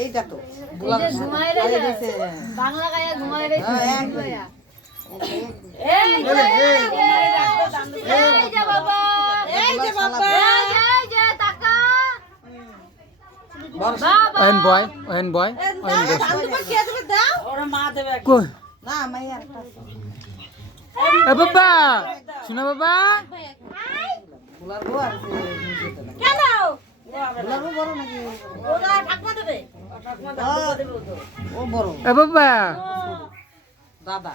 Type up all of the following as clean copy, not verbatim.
এইটা তো বাংলা গায়া ঘুমায় ওহেন বয় বাবা শোনা বাবা বাবা দাদা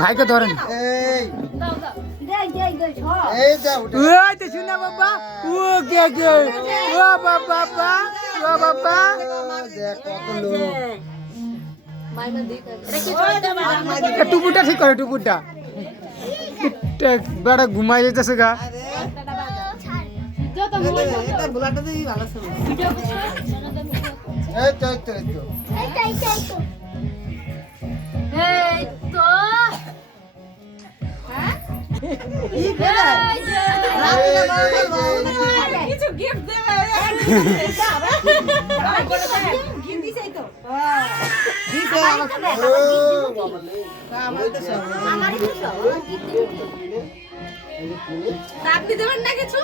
ভাইকে ধরেন শোনা বাবা ও কে কে ও বাবা ও বাবা টুপুরটা ঠিক করে টুপুরটা বেড়া ঘুমাই যেতেছে গা কিছু গিফট দেবে আপনি দেবেন না কিছু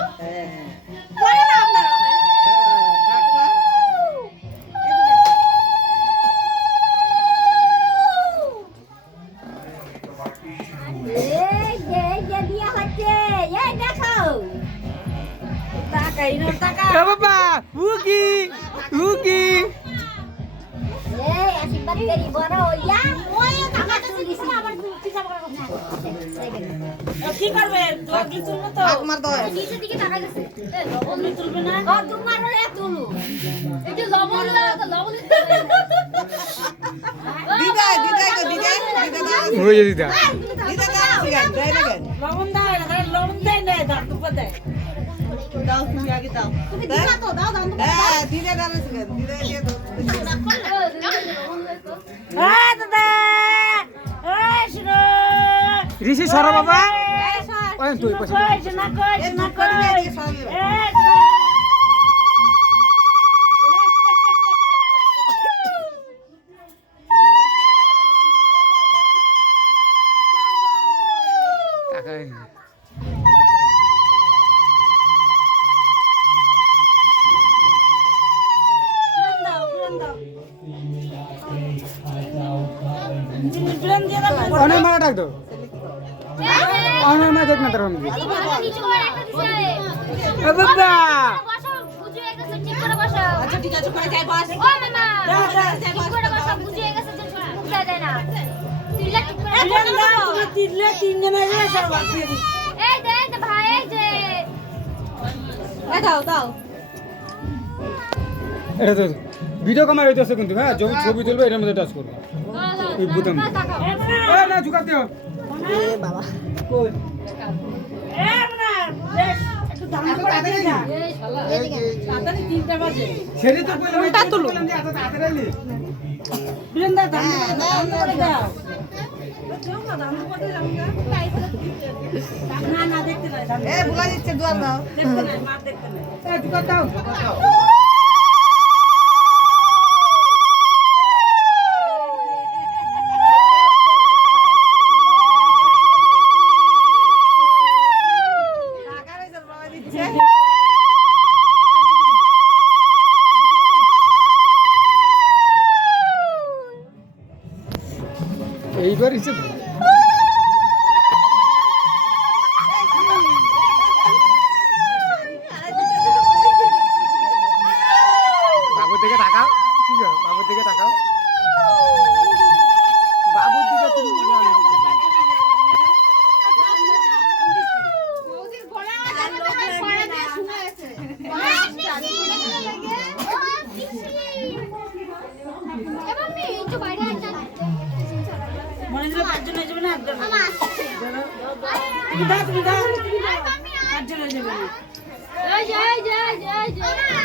বাবা উকি উকি কি করবে তোমার তো নিচে দিকে টাকা গেছে লবণ তুলবে না তোমার তুলু এই যে লবণ লবণ দিদা ওই যে দিদা লবণ দাও না লবণ দেয় না দাও তো দেয় দাও তুমি আগে দাও তুমি দিদা তো দাও দাও হ্যাঁ দিদা দাও দিদা দিয়ে দাও হ্যাঁ দাদা এই শুনো ঋষি সর বাবা ওই তুই পয়সা না কই টাকা অনেক মারা ডাক দাও অনেক মারা দেখ না তার মধ্যে বাবা আচ্ছা ঠিক আছে করে যাই বস ও মামা ঠিক করে বস বুঝিয়ে গেছে যে বুঝা যায় না তিনলে তিনজনে এসে সব দিয়ে দি এই দে ভাই এই যে দাও দাও এটা তো ভিডিও ক্যামেরা হইতেছে কিন্তু হ্যাঁ যখন ছবি তুলবে এর মধ্যে টাচ করবে এই বুতাম এ না ঝুকাতে হবে এ বাবা কই এ না বেশ একটু দাম করে দে না এই শালা তাড়াতাড়ি 3টা বাজে ছেড়ে তো কইলাম এটা তুলো এত তাড়াতাড়ি এলি বৃন্দা দাম করে দাও না না দেখতে নাই এ বুলা দিচ্ছে দুয়ার দাও দেখতে নাই মার দেখতে নাই এ ঝুকা দাও এইবার হিসেব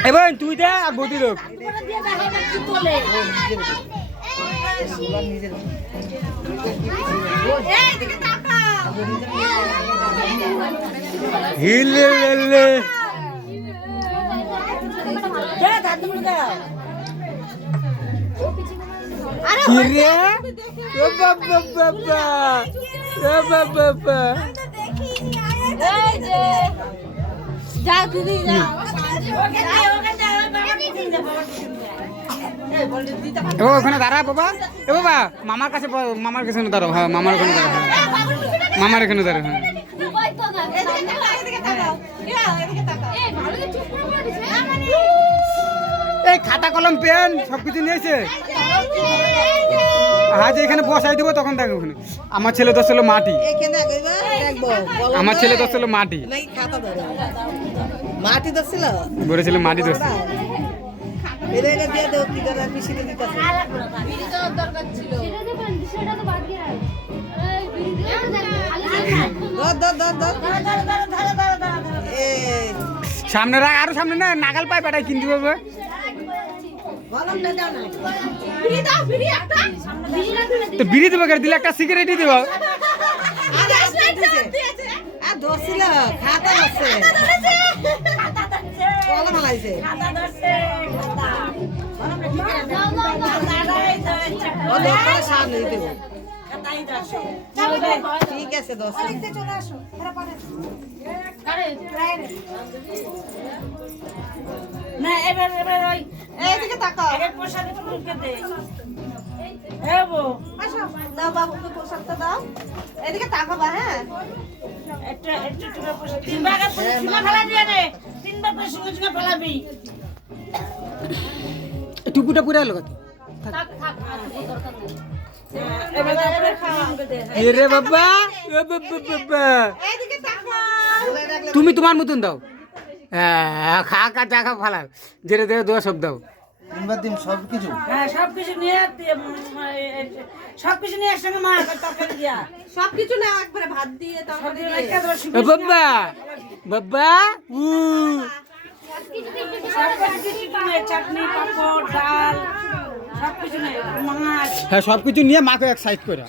এবার তুই দে আর বৌদি লোক হিলে লে কিরে ও বাবা বাবা ও বাবা বাবা যা দিদি যা ও ওখানে দাঁড়া বাবা এ বাবা মামার কাছে মামার কাছে দাঁড়াও হ্যাঁ মামার ওখানে দাঁড়াও মামার এখানে দাঁড়াও হ্যাঁ এই খাতা কলম পেন সবকিছু নিয়েছে হ্যাঁ যে এখানে বসাই দেবো তখন দেখো ওখানে আমার ছেলে তো ছিল মাটি আমার ছেলে তো ছিল মাটি মাটি তো ছিল বলেছিল মাটি তো এটাকে দিয়ে দাও কি দাদা পিছিয়ে দিতেছে সামনে রাখ আরো সামনে না নাগাল পাই পাঠাই কিনতে পারবে তো বিড়ি দেবো দিলে একটা সিগারেটই দেবো ধরছিল খাতা আছে কলম লাগাইছে সামনে দেব ঠিক আছে না এবার এবার ওই এইদিকে তাকাও আগে প্রসাদ ফুলকে দে এবো দাও বাবুকে প্রসাদটা দাও এদিকে তাকাবা হ্যাঁ একটা একটা টুকরা প্রসাদ তিন ভাগের সুনা ফেলা দিয়ে দে তিনবার করে সুনা ফেলাবি টুকুটা পুরা এলো কত থাক থাক আর দরকার নেই এবার তারপরে খাওয়া দে এরে বাবা এ বাবা বাবা এইদিকে তাকাও তুমি তোমার মতন দাও হ্যাঁ খা খা চা খা ফালা যেটা দেবে দোয়া সব দাও সবকিছু হ্যাঁ সবকিছু নিয়ে সবকিছু নিয়ে একসঙ্গে মা তরকারি দিয়া সবকিছু না একবারে ভাত দিয়ে তরকারি দিয়ে এ বাবা বাবা উ চাটনি পাপড় ডাল সবকিছু নেই মাছ হ্যাঁ সবকিছু নিয়ে মাকে এক সাইড করে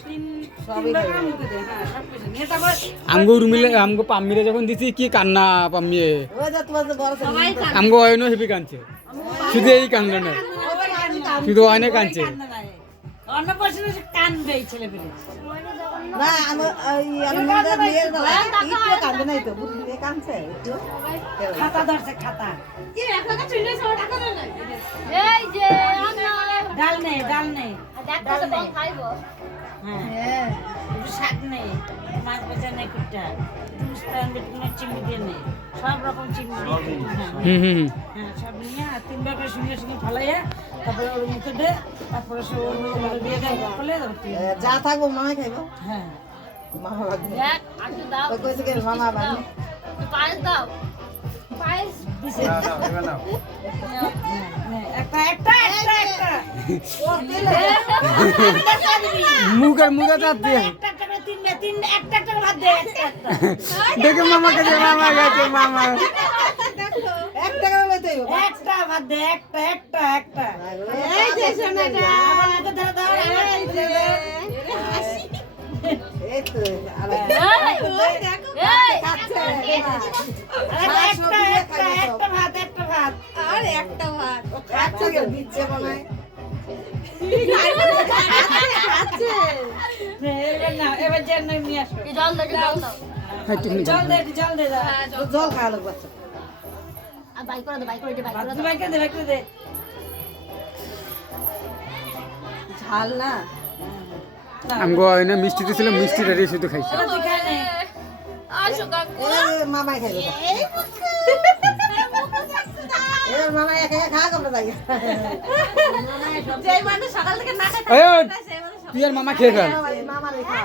আমগো রুমিলে আমগো পাম্মিরে যখন দিছি কি কান্না পাম্মিয়ে ওই যে তোমার যে বড় ছেলে আমগো অয়নো হেবি কানছে শুধু এই কান্না না শুধু অয়নে কানছে অন্য পাশে কানবে এই ছেলে পেলে না আমি মনে নিয়ে দাও একটু কাঁদে নাই তো বুঝলি কাঁদছে একটু খাতা ধরছে খাতা কি একা চলে যাও টাকা দেন এই যে আমরা ডাল নেই ডাল নেই ডাক্তার তো খাইবো হ্যাঁ শাক নেই মাছ বেচা নেই কুটটা দুস্তান বিটকুনা চিংড়ি দিয়ে নেই সব রকম চিংড়ি হুম হ্যাঁ সব নিয়ে আর তিনবার করে সঙ্গে সঙ্গে ফেলাইয়া তারপরে ওর মুখে দে তারপরে দিয়ে দেয় বলে যা থাকবো মামা খাইবো হ্যাঁ মামা লাগবে দেখ আজকে দাও তো কইছে কি মামা বানি পায়েস দাও পায়েস একটা একটা একটা একটা মুখের মুখে যাচ্ছে একটা একটা করে তিনটা একটা একটা করে ভাত দে একটা একটা দেখে মামা গেছে মামা গেছে মামা একটা করে লইতে হইবো একটা ভাত দে একটা একটা একটা এই যে সোনাটা আমার হাতে ধরে দাও এই যে এই তো ওই দেখো এই আচ্ছা একটা একটা একটা ভাত একটা ভাত আর একটা ভাত আচ্ছা কে দিচ্ছে বানায় এবার না এবার যে নিয়ে আসো এই জল দাও জল দাও হ্যাঁ তুমি জল দে দাও জল খাওয়া লাগবে বাচ্চা আর বাই করে দে বাই করে দে বাই করে ভাত দে বাইকে দে বাইকে দে ঝাল না আমগো অয়নে মিষ্টি দিছিল মিষ্টিটা রে শুধু খাইছে তুই খাই নে আসো কাকু এই মামাই খাইবো এই মামা একা একা খা কবে যাই যেই মানুষ সকাল থেকে না খায় এই তুই আর মামা খেয়ে ফেল মামা রে খা